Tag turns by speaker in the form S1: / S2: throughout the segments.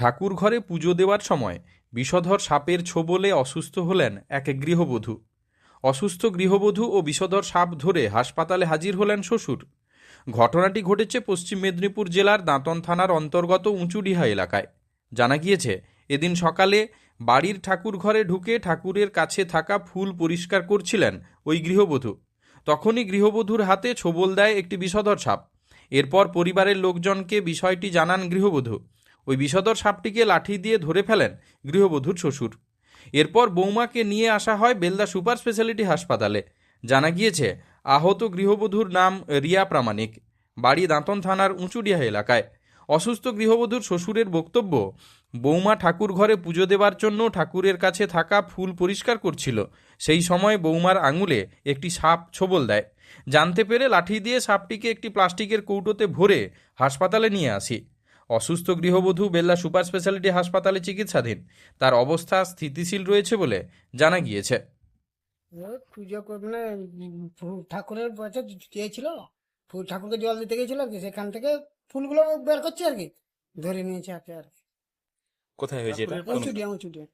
S1: ঠাকুর ঘরে পুজো দেওয়ার সময় বিষধর সাপের ছোবলে অসুস্থ হলেন এক গৃহবধূ। অসুস্থ গৃহবধূ ও বিষধর সাপ ধরে হাসপাতালে হাজির হলেন শ্বশুর। ঘটনাটি ঘটেছে পশ্চিম মেদিনীপুর জেলার দাঁতন থানার অন্তর্গত উঁচুডিহা এলাকায়। জানা গিয়েছে, এদিন সকালে বাড়ির ঠাকুর ঘরে ঢুকে ঠাকুরের কাছে থাকা ফুল পরিষ্কার করছিলেন ওই গৃহবধূ। তখনই গৃহবধূর হাতে ছোবল দেয় একটি বিষধর সাপ। এরপর পরিবারের লোকজনকে বিষয়টি জানান গৃহবধূ। ওই বিষধর সাপটিকে লাঠি দিয়ে ধরে ফেলেন গৃহবধূর শ্বশুর। এরপর বৌমাকে নিয়ে আসা হয় বেলদা সুপার স্পেশালিটি হাসপাতালে। জানা গিয়েছে, আহত গৃহবধূর নাম রিয়া প্রামাণিক। বাড়ি দাঁতন থানার উঁচুডিয়া এলাকায়। অসুস্থ গৃহবধূর শ্বশুরের বক্তব্য, বৌমা ঠাকুর ঘরে পুজো দেবার জন্য ঠাকুরের কাছে থাকা ফুল পরিষ্কার করছিল। সেই সময় বৌমার আঙুলে একটি সাপ ছোবল দেয়। জানতে পেরে লাঠি দিয়ে সাপটিকে একটি প্লাস্টিকের কৌটোতে ভরে হাসপাতালে নিয়ে আসি। অসুস্থ গৃহবধূ বেল্লা সুপার স্পেশালিটি হাসপাতালে চিকিৎসাধীন। তার অবস্থা স্থিতিশীল রয়েছে বলে জানা গিয়েছে।
S2: পুজো মানে ঠাকুরের বছর চেয়েছিল। ফুল ঠাকুরকে জল দিতে গেছিল আর কি সেখান থেকে ফুলগুলো বের করছে আর কি ধরে নিয়েছে হাতে আর কি।
S3: কোথায় হয়েছে এটা? কোন-
S2: উঁচু দিয়ে উঁচু দিয়ে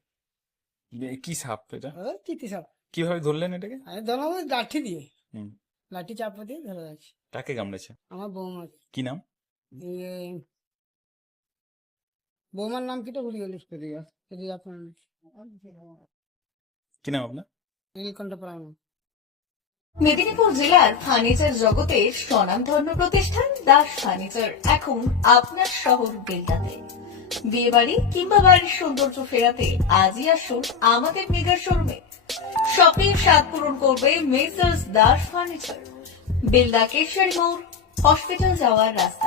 S3: এ- কি সাপ এটা?
S2: ওই সাপ।
S3: কীভাবে ধরলেন এটাকে?
S2: আমি ধরলাম ওই লাঠি দিয়ে। লাঠি চাপা দিয়ে ধরে যাচ্ছে
S3: কাকে কামড়েছে
S2: আমার বৌমা।
S3: কি নাম?
S2: বৌমার নাম কিটা ভুলে গেলিস যদি যদি আপনার
S3: কি নাম আপনার?
S2: নীলকণ্ঠ প্রাণ
S4: মেদিনীপুর জেলার ফার্নিচার জগতের স্বনামধন্য প্রতিষ্ঠান দাস ফার্নিচার এখন আপনার শহর বেলদাতে বিয়ে বাড়ি কিংবা বাড়ির সৌন্দর্য ফেরাতে আজই আসুন আমাদের মেগা শোরুমে। শপিং স্বাদ পূরণ করবে মেসার্স দাস ফার্নিচার। বেলদা কেশারি মোড় হসপিটাল যাওয়ার রাস্তায়